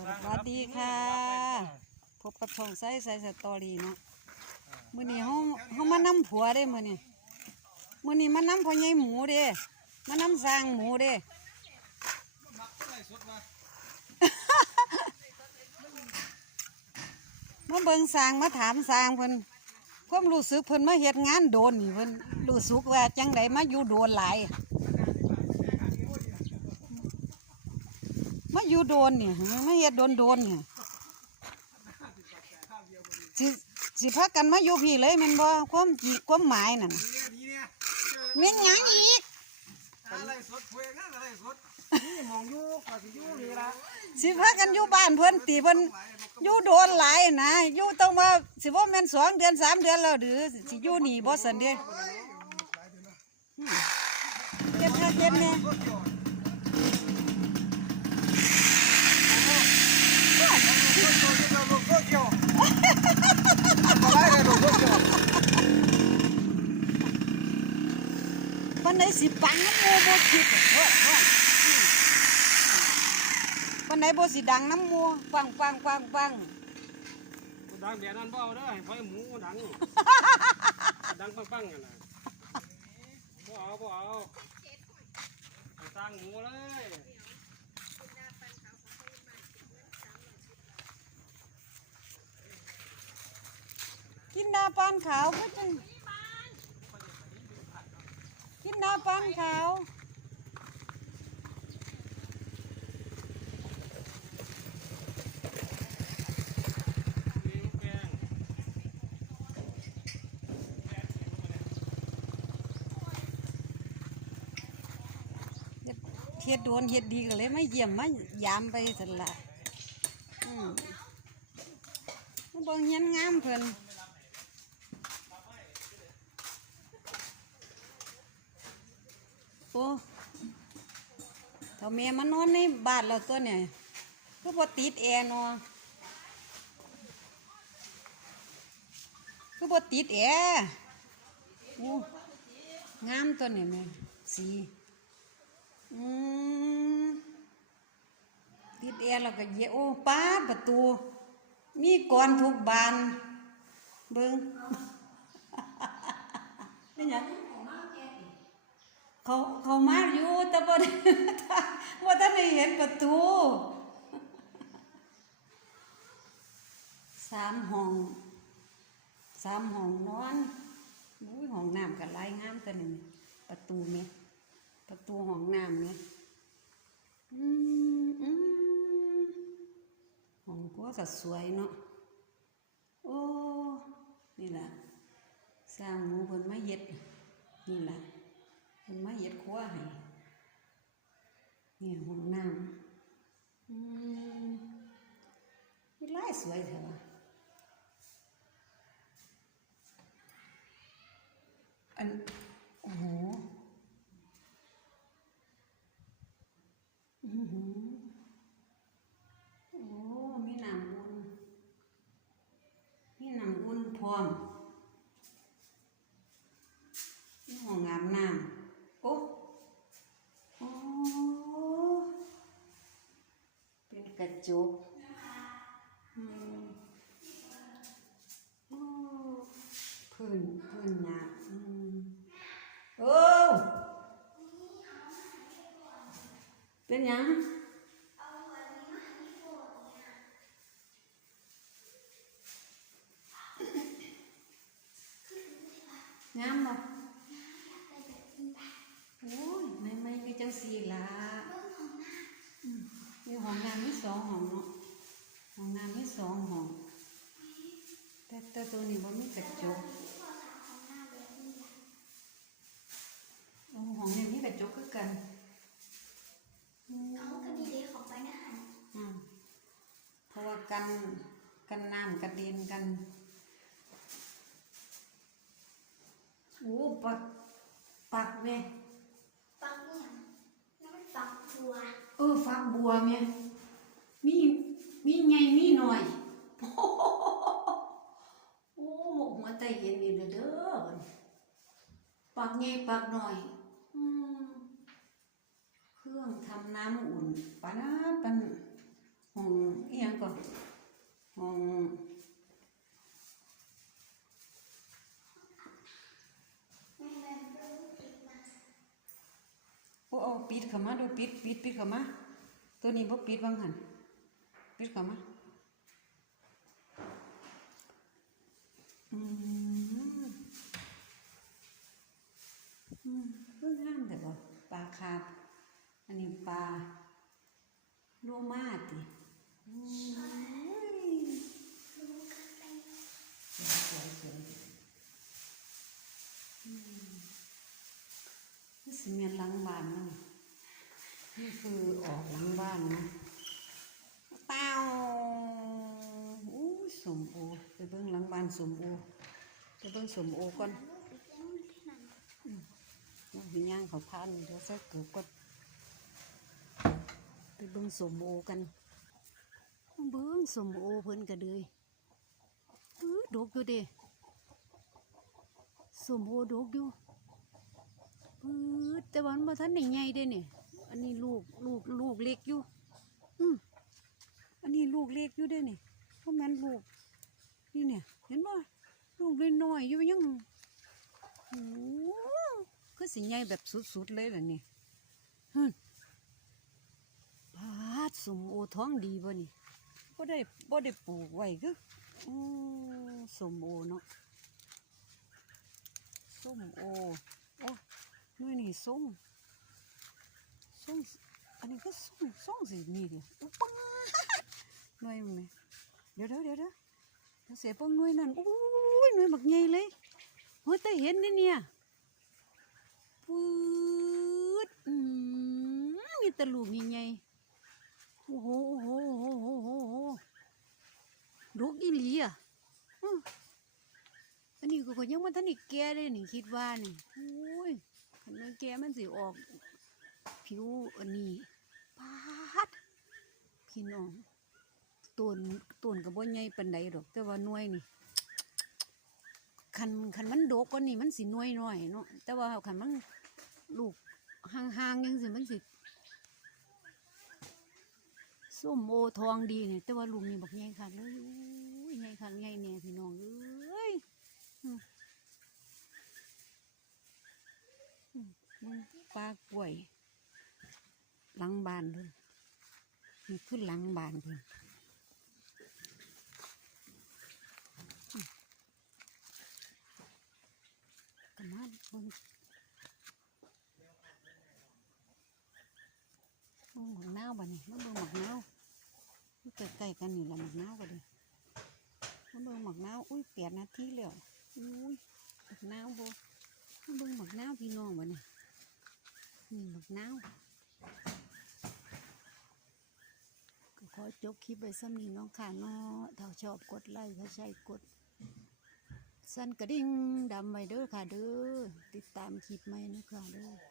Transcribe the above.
สวัสดีค่ะ พบกับช่องไซไซสตอรี่เนาะมื้อนี้เฮาเฮามานำผัวเด้มื้อนี้มื้อนี้มานำพ่อใหญ่หมูเด้มานำสร้างหมูเด้มาเบิ่งสร้างมาถามสร้างเพิ่นความรู้สึกเพิ่นมาเฮ็ดงานโดนนี่เพิ่นรู้สึกว่าจังไดมาอยู่โดนหลายมา อยู่โดนนี่มาเฮ็ดโดนโดนๆนี่สิสิพากันมาอยู่พี่เลยแมันบ่ความจีความหมายนั่นนี่เนี่ยเจอแม่นหยังอีกอะไรสดเพลงนะอะไรสดนี่มองอยู่ก็สิอยู่นี่ละสิพากันอยู่บ้านเพิ่นตีเพิ่นอยู่โดนหลายนะอยู่ต้องว่าสิบ่แม่นสองเดือนสามเดือนแล้วหรือสิอยู่นี่บ่ซั่นเด้อืมเฮ็ดคักเฮ็ดแน่เราลงโซเชียลอะไรกันลงโซเชียล ปันไหนสิปังน้ำหมูบ่คิดเฮ้ยเฮ้ยอืมปันไหน บ่สิดังน้ำหมูปังปังปังปังดังแบบนั้นเบเอาเด้อให้ไฟหมูดัง ดังปังๆกันนะบ่เอาบ่เอาให้สร้างหมูเลยกินหน้าปานขาวก็จังกินหน้าปานขาว มีลูกแกง เฮ็ดโดนเฮ็ดดีก็เลยไมาเยี่ยมไมายามไปสันละอืมมาเบิ่งเฮียนงามเพิ่นโอ้เถ้าแม่มานอนในบ้านเราตัวเนี่ยก็บ่ติดแอร์เนาะก็บ่ติดแอร์โอ้งามตัวเนี่ยแม่สี อืมติดแอร์แล้วก็เยโอ้ป้าประตู มีกรอนทุกบาน เบิ้งเป็นหยังเขาเขามาอยู่แต่บ่ได้ว่าท่านได้เห็นประตูสามห้องสามห้องนอนห้องน้ำกับลายงามตัวนี้ประตูไหม ประตูห้องน้ำเนี่ยอืมอืมห้องพัวก็สวยเนาะ โอ้ นี่แหละสร้างหมูเพิ่นมาเย็ด นี่แหละเพิ่นมาเย็ดครัวให้นี่ห้องน้ำอืมนี่ลายสวยเถอะอัน โอ้โห อือหือโอ้ มีน้ำอุ่น มีน้ำอุ่นพร้อมมีห้องอาบน้ำโอ้โอ้ เป็นกระ จกอืมโอ้พื้นพื้นหนาอืมโอ้เป็นหยังงามบ่โอ้ยไม่ไม่ก็จังสีละอืมมีห้ องน้ำมีสองห้องเนาะห้องน้ำมีสองห้องแต่แต่ตัวนี้บ่มีกระจกโอ้ห้องนี้มีกระจกคือกันเขาก็ดีเลยของไปนะหันอืมเพราะว่ากันกันน้ำกันเด็นกันโอ้ปักปักแม่ปักเนี่ยนั่นมันปักบัวเออฟักบัวแม่มีมีใหญ่มีหน่อยโอ้หัวใจเย็นนี่เด้อปักใหญ่ปักหน่อยอืมเครื่องทำน้ำอุ่นปานาปันห้องอียงก่อนห้องแม่แม่เพิ่งติดมาโอ้เอาปิดขมาดู ปิดปิดปิดเข้ามา ตัวนี้บ่ปิดบางหันปิดเข้ามาอืมอืมเพิ่งห้ามแต่ว่ปลาคาบอันนี้ปลาโลมาติสวยสวยอืมนี่สิเมียนหลังบานนี่ คือออกหลังบ้านนะเต้าอู้ยสมโอไปเบิ่งหลังบ้านสมโอไปเบิ่งสมโอก่อนลูกไปเลี้ยงมันที่นั่นน้องพี่ย่างเขาพานเดี๋ยวใส่เกือบก็ไปเบิ่งสมโอกัน เบิ่งสมโอเพิ่นก็เลยเออดกอยู่เด้สมโอดกอยู่ปืดแต่ว่ามันบ่ทันได้ใหญ่เด้เนี่ย อันนี้ลูกลูกลูกเล็กอยู่อืมอันนี้ลูกเล็กอยู่ด้เนี่เพราะมันลูกนี่เนี่ย เห็นบ่ลูกเล่น้อยอยู่ยังโอ้คือสิใหญ่แบบสุดๆเลยล่ะนี่ฮึพาดสมโอท้องดีบ่นี่บ่ได้บ่ได้ปลูกไว้คือโอ้สมโอเนาะส้มโอโอ้นี่นี่ส้ม ส้มอันนี้ก็ส้มส้มสินี่เดียวอุ๊ยป๊าดหน่วยมันเดี๋ยวเดี๋ยวเดี๋ยวเดี๋ยวเสียวเสียเปงหน่วยนั่นโอ้ยหน่วยบักใหญ่เลยเฮ้ยแต่เห็นนี่เนี่ยปืดอืมมีตะลูกใหญ่ๆโอ้โหโอ้โหโอ้โหโอ้โหโอ้โหดกอีหลีอะอื้ออันนี้ก็ยังมันทันอีกแก่เลยนี่คิดว่านี่โอ้ยขันมันแก่มันสิออก ผิวอันนี้ปาดพี่น้องต้นต้นกับบ่ใหญ่ปานใดดอก แต่ว่าหน่วยนี่คันคันมันโดกกว่านี่มันสิน้อยน้อยเนาะแต่ว่าคันมันลูกห่างๆยังสิมันสิส้มโอทองดีเนี่ยแต่ว่าลูกนี่บักใหญ่ขาดเลยใหญ่ขาดใหญ่แน่พี่น้องเอ้ยอืมอืมมึงปลากล้วย หลังบานเลยนี่ขึ้นหลังบานเพิ่นก็มาเบิ่งเบิ่งหมักนาวบ่นี่มาเบิ่งหมักน้าวอยู่ใกล้ๆกันนี่ละหมักน้าวก็ดีมาเบิ่งหมักน้าวอุ้ยแปดนาทีแล้วอุ้ยหมักน้าวบ่มาเบิ่งหมักน้าวพี่น้องบ่นี่นี่หมักน้าว อจบคลิปไว้ซ้ำนี้น้องค่ะเนาะถ้าชอบกดไลค์ถ้าใช่กด สั่นกระดิ่งดำไว้เด้อค่ะเด้อติดตามคลิปใหม่นะคะเด้อ